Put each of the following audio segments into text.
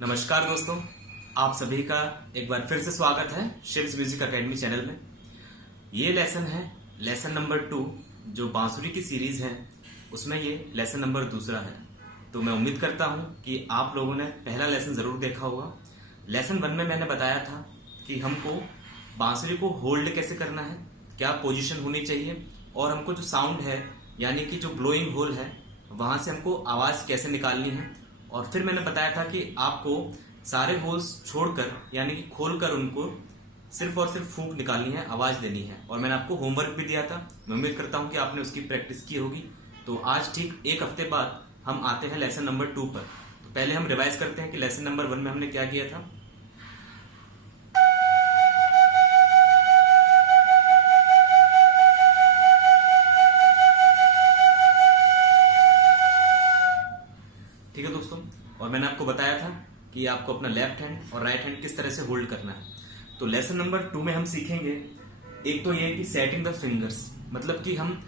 नमस्कार दोस्तों, आप सभी का एक बार फिर से स्वागत है शिव्स म्यूजिक एकेडमी चैनल में। ये लेसन है लेसन नंबर 2 जो बांसुरी की सीरीज है, उसमें ये लेसन नंबर 2 है। तो मैं उम्मीद करता हूँ कि आप लोगों ने पहला लेसन जरूर देखा होगा। लेसन 1 में मैंने बताया था कि हमको बांसुरी को होल्ड कैसे करना है, क्या पोजीशन होनी चाहिए, और हमको जो साउंड है यानी कि जो ब्लोइंग होल है वहां से हमको आवाज कैसे निकालनी है। और फिर मैंने बताया था कि आपको सारे होल्स छोड़कर यानी कि खोलकर उनको सिर्फ और सिर्फ फूंक निकालनी है, आवाज देनी है। और मैंने आपको होमवर्क भी दिया था। मैं उम्मीद करता हूं कि आपने उसकी प्रैक्टिस की होगी। तो आज ठीक एक हफ्ते बाद हम आते हैं लेसन नंबर 2 पर। तो पहले हम रिवाइज करते हैं कि लेसन नंबर 1 में हमने क्या किया था। ठीक है दोस्तों, और मैंने आपको बताया था कि आपको अपना लेफ्ट हैंड और राइट हैंड किस तरह से होल्ड करना है। तो लेसन नंबर 2 में हम सीखेंगे एक तो ये कि सेटिंग द फिंगर्स, मतलब कि हम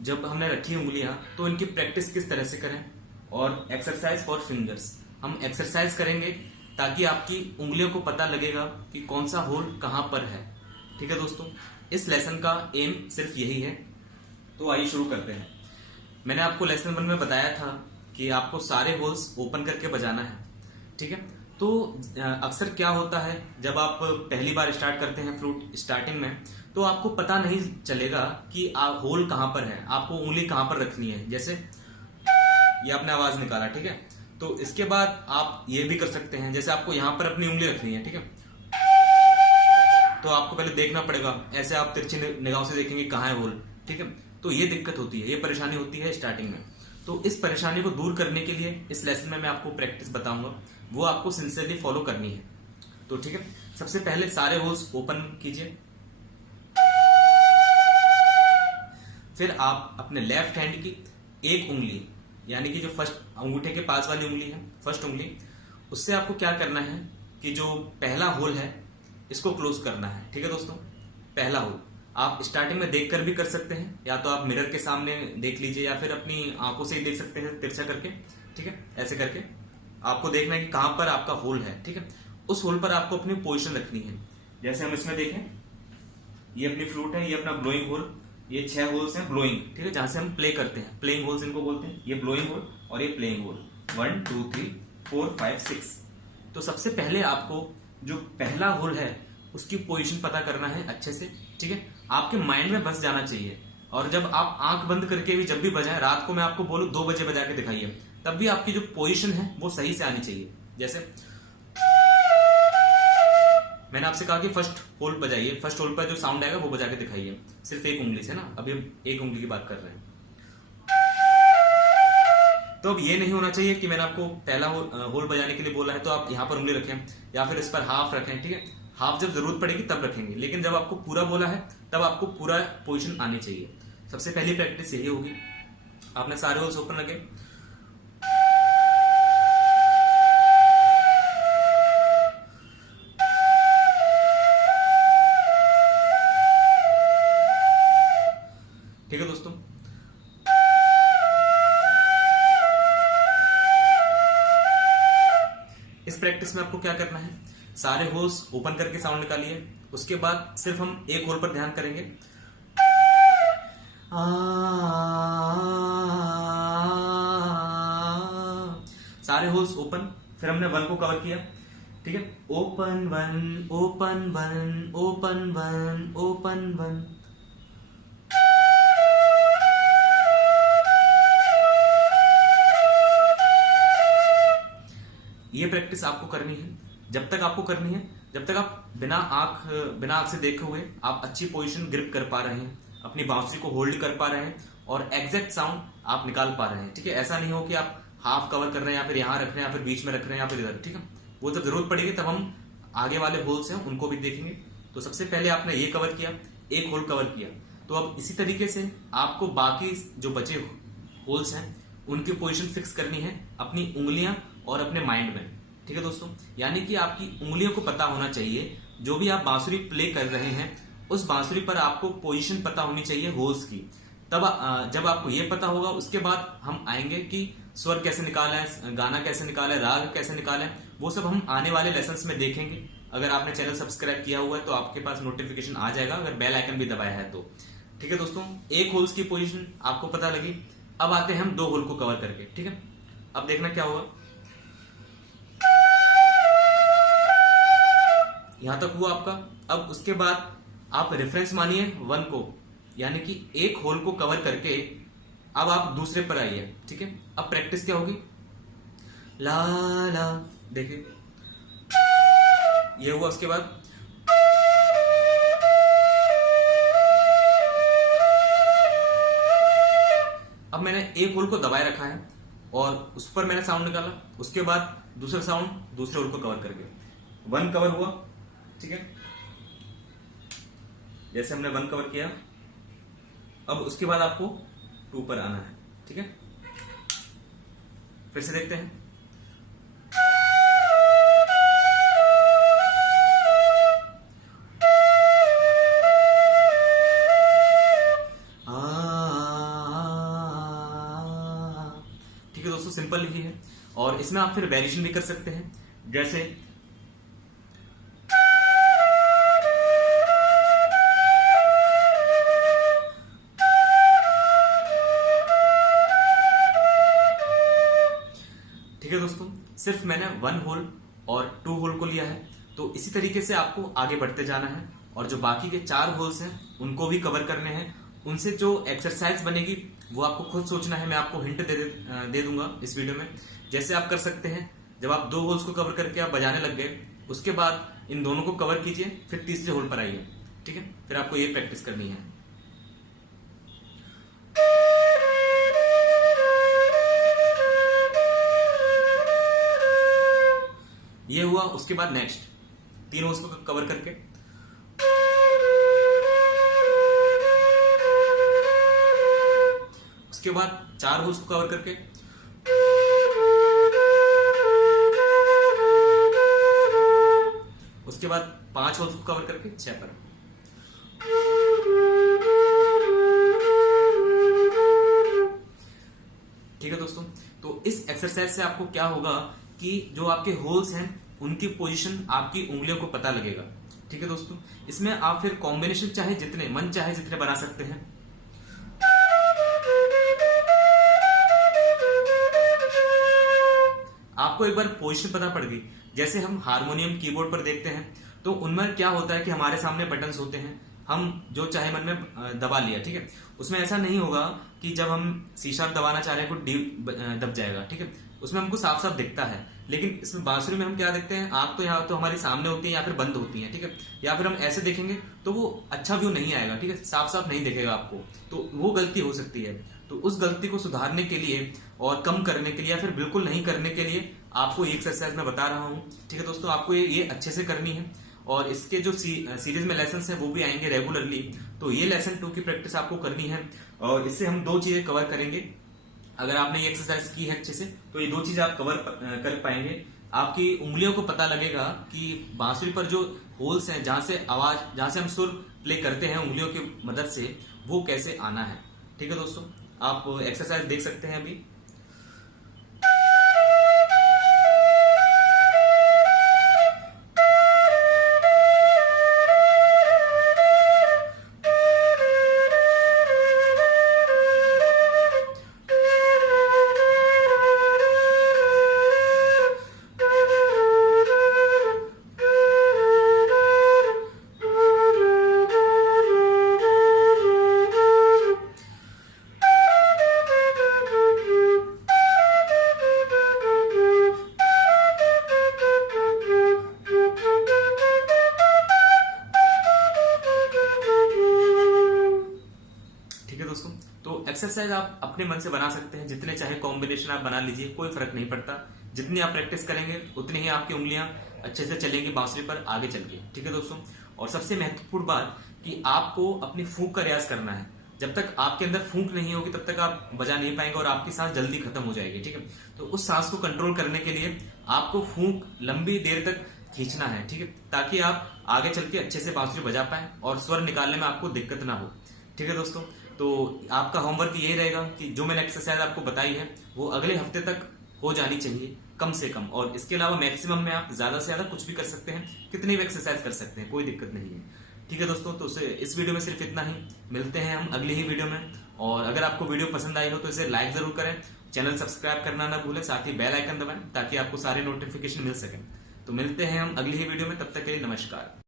जब हमने रखी उंगलियां तो इनकी प्रैक्टिस किस तरह से करें, और एक्सरसाइज फॉर फिंगर्स हम एक्सरसाइज करेंगे ताकि आपकी उंगलियों को पता लगेगा कि कौन सा होल कहां पर है। ठीक है दोस्तों, इस लेसन का एम सिर्फ यही है। तो आइए शुरू करते हैं। मैंने आपको लेसन 1 में बताया था कि आपको सारे होल्स ओपन करके बजाना है। ठीक है, तो अक्सर क्या होता है जब आप पहली बार स्टार्ट करते हैं फ्लूट स्टार्टिंग में, तो आपको पता नहीं चलेगा कि आप होल कहां पर है, आपको उंगली कहां पर रखनी है। जैसे ये आपने आवाज निकाला, ठीक है, तो इसके बाद आप ये भी कर सकते हैं, जैसे आपको यहां पर अपनी उंगली रखनी है, ठीक है, तो आपको पहले देखना पड़ेगा, ऐसे आप तिरछी निगाहों से देखेंगे कहां है होल। ठीक है, तो ये दिक्कत होती है, ये परेशानी होती है स्टार्टिंग में। तो इस परेशानी को दूर करने के लिए इस लेसन में मैं आपको प्रैक्टिस बताऊंगा, वो आपको सिंसियरली फॉलो करनी है। तो ठीक है, सबसे पहले सारे होल्स ओपन कीजिए। फिर आप अपने लेफ्ट हैंड की एक उंगली यानी कि जो फर्स्ट अंगूठे के पास वाली उंगली है, फर्स्ट उंगली, उससे आपको क्या करना है कि जो पहला होल है इसको क्लोज करना है। ठीक है दोस्तों, पहला होल आप स्टार्टिंग में देखकर भी कर सकते हैं, या तो आप मिरर के सामने देख लीजिए या फिर अपनी आंखों से ही देख सकते हैं तिरछा करके। ठीक है, ऐसे करके आपको देखना है कि कहां पर आपका होल है। ठीक है, उस होल पर आपको अपनी पोजीशन रखनी है। जैसे हम इसमें देखें, ये अपनी फ्लूट है, ये अपना ब्लोइंग होल, ये 6 होल्स हैं ब्लोइंग, ठीक है, जहां से हम प्ले करते हैं, प्लेइंग होल्स इनको बोलते हैं। ये ब्लोइंग होल और ये प्लेइंग होल, 1 2 3 4 5 6। तो सबसे पहले आपको जो पहला होल है उसकी पोजीशन पता करना है अच्छे से। ठीक है, आपके माइंड में बस जाना चाहिए। और जब आप आंख बंद करके भी जब भी बजाएं, रात को मैं आपको बोलूं 2 बजे बजा के दिखाइए, तब भी आपकी जो पोजीशन है वो सही से आनी चाहिए। जैसे मैंने आपसे कहा कि फर्स्ट होल बजाइए, फर्स्ट होल पर जो साउंड आएगा वो बजा के दिखाइए, सिर्फ एक उंगली से ना, अभी हम एक उंगली की बात कर रहे हैं। तो अब ये नहीं होना चाहिए कि मैंने आपको पहला होल बजाने के लिए बोला है तो आप यहां पर उंगली रखें या फिर इस पर हाफ रखें। ठीक है, हाफ जब जरूरत पड़ेगी तब रखेंगे, लेकिन जब आपको पूरा बोला है तब आपको पूरा पोजीशन आनी चाहिए। सबसे पहली प्रैक्टिस यही होगी। आपने सारे होल्स ओपन रखे, ठीक है दोस्तों। इस प्रैक्टिस में आपको क्या करना है, सारे होल्स ओपन करके साउंड निकालिए। उसके बाद सिर्फ हम एक होल पर ध्यान करेंगे। सारे होल्स ओपन, फिर हमने 1 को कवर किया। ठीक है, ओपन 1 ओपन 1 ओपन 1 ओपन 1। ये प्रैक्टिस आपको करनी है। जब तक आपको करनी है जब तक आप बिना आंख से देखे हुए आप अच्छी पोजीशन ग्रिप कर पा रहे हैं, अपनी बांसुरी को होल्ड कर पा रहे हैं और एग्जैक्ट साउंड आप निकाल पा रहे हैं। ठीक है, ऐसा नहीं हो कि आप हाफ कवर कर रहे हैं या फिर यहां रख रहे हैं या फिर बीच में रख रहे हैं या फिर इधर। ठीक है, वो जब जरूरत पड़ेगी तब हम आगे वाले होल्स हैं उनको भी देखेंगे। तो सबसे पहले आपने ये कवर किया, एक होल कवर किया, तो अब इसी तरीके से आपको बाकी जो बचे होल्स हैं उनकी पोजीशन फिक्स करनी है अपनी उंगलियां और अपने माइंड में। ठीक है दोस्तों, यानी कि आपकी उंगलियों को पता होना चाहिए, जो भी आप बांसुरी प्ले कर रहे हैं उस बांसुरी पर आपको पोजीशन पता होनी चाहिए होल्स की। तब जब आपको ये पता होगा उसके बाद हम आएंगे कि स्वर कैसे निकाला है, गाना कैसे निकाला है, राग कैसे निकाला है, वो सब हम आने वाले लेसन्स में देखेंगे। अगर आपने चैनल सब्सक्राइब किया हुआ है तो आपके पास नोटिफिकेशन आ जाएगा, अगर बेल आइकन भी दबाया है तो। ठीक है दोस्तों, एक होल्स की पोजीशन आपको पता लगी। अब आते हैं हम 2 होल को कवर करके। ठीक है, अब देखना क्या होगा। यहां तक हुआ आपका। अब उसके बाद आप रेफरेंस मानिए 1 को, यानी कि एक होल को कवर करके अब आप दूसरे पर आइए। ठीक है, अब प्रैक्टिस क्या होगी, ला ला, देखिए ये हुआ। उसके बाद अब मैंने एक होल को दबाए रखा है और उस पर मैंने साउंड निकाला। उसके बाद दूसरा साउंड दूसरे होल को कवर करके 1 कवर हुआ। ठीक है, जैसे हमने 1 कवर किया, अब उसके बाद आपको 2 पर आना है। ठीक है, फिर से देखते हैं। ठीक है दोस्तों, सिंपल ही है। और इसमें आप फिर वेरिएशन भी कर सकते हैं, जैसे ठीक है दोस्तों, सिर्फ मैंने 1 होल और 2 होल को लिया है। तो इसी तरीके से आपको आगे बढ़ते जाना है और जो बाकी के 4 होल्स हैं उनको भी कवर करने हैं। उनसे जो एक्सरसाइज बनेगी वो आपको खुद सोचना है, मैं आपको हिंट दे दूंगा इस वीडियो में। जैसे आप कर सकते हैं, जब आप 2 होल्स को कवर करके आप बजाने लग गए, उसके बाद इन दोनों को कवर कीजिए, फिर तीसरे होल पर आइए। ठीक है, फिर आपको ये प्रैक्टिस करनी है। ये हुआ। उसके बाद नेक्स्ट 3 होल्स को कवर करके उसके बाद 4 होल्स को कवर करके उसके बाद 5 होल्स को कवर करके 6 पर। ठीक है दोस्तों, तो इस एक्सरसाइज से आपको क्या होगा कि जो आपके होल्स हैं उनकी पोजीशन आपकी उंगलियों को पता लगेगा। ठीक है दोस्तों, इसमें आप फिर कॉम्बिनेशन चाहे जितने मन चाहे जितने बना सकते हैं। आपको एक बार पोजीशन पता पड़ गई। जैसे हम हारमोनियम कीबोर्ड पर देखते हैं तो उनमें क्या होता है कि हमारे सामने बटन्स होते हैं, हम जो चाहे मन में दबा लिया। ठीक है, उसमें ऐसा नहीं होगा कि जब हम सी शार्प दबाना चाह रहे हैं तो डी दब जाएगा। ठीक है, उसमें हमको साफ साफ दिखता है। लेकिन इसमें बांसुरी में हम क्या देखते हैं, आंख तो यहाँ तो हमारी सामने होती है या फिर बंद होती है। ठीक है, या फिर हम ऐसे देखेंगे तो वो अच्छा व्यू नहीं आएगा। ठीक है, साफ साफ नहीं दिखेगा आपको, तो वो गलती हो सकती है। तो उस गलती को सुधारने के लिए और कम करने के लिए या फिर बिल्कुल नहीं करने के लिए आपको ये एक्सरसाइज मैं बता रहा हूँ। ठीक है दोस्तों, आपको ये अच्छे से करनी है और इसके जो सीरीज में लेसन है वो भी आएंगे रेगुलरली। तो ये लेसन 2 की प्रैक्टिस आपको करनी है और इससे हम 2 चीजें कवर करेंगे। अगर आपने ये एक्सरसाइज की है अच्छे से तो ये 2 चीजें आप कवर कर पाएंगे। आपकी उंगलियों को पता लगेगा कि बांसुरी पर जो होल्स हैं, जहां से हम सुर प्ले करते हैं उंगलियों की मदद से, वो कैसे आना है। ठीक है दोस्तों, आप एक्सरसाइज देख सकते हैं अभी। एक्सरसाइज आप अपने मन से बना सकते हैं, जितने चाहे कॉम्बिनेशन आप बना लीजिए, कोई फर्क नहीं पड़ता। जितनी आप प्रैक्टिस करेंगे उतनी ही आपकी उंगलियां अच्छे से चलेंगी बांसुरी पर आगे चल के। ठीक है दोस्तों, और सबसे महत्वपूर्ण बात कि आपको अपनी फूंक का रियाज करना है। जब तक आपके अंदर फूंक नहीं होगी तब तक आप बजा नहीं पाएंगे और आपकी सांस जल्दी खत्म हो जाएगी। ठीक है, तो उस सांस को कंट्रोल करने के लिए आपको फूंक लंबी देर तक खींचना है। ठीक है, ताकि आप आगे चल के अच्छे से बांसुरी बजा पाए और स्वर निकालने में आपको दिक्कत ना हो। ठीक है दोस्तों, तो आपका होमवर्क यही रहेगा कि जो मैंने एक्सरसाइज आपको बताई है वो अगले हफ्ते तक हो जानी चाहिए कम से कम। और इसके अलावा मैक्सिमम में आप ज्यादा से ज्यादा कुछ भी कर सकते हैं, कितनी भी एक्सरसाइज कर सकते हैं, कोई दिक्कत नहीं है। ठीक है दोस्तों, तो इस वीडियो में सिर्फ इतना ही। मिलते हैं हम अगली ही वीडियो में। और अगर आपको वीडियो पसंद आई हो तो इसे लाइक जरूर करें, चैनल सब्सक्राइब करना ना भूलें, साथ ही बेल आइकन दबाएं ताकि आपको सारे नोटिफिकेशन मिल सकें। तो मिलते हैं हम अगली ही वीडियो में, तब तक के लिए नमस्कार।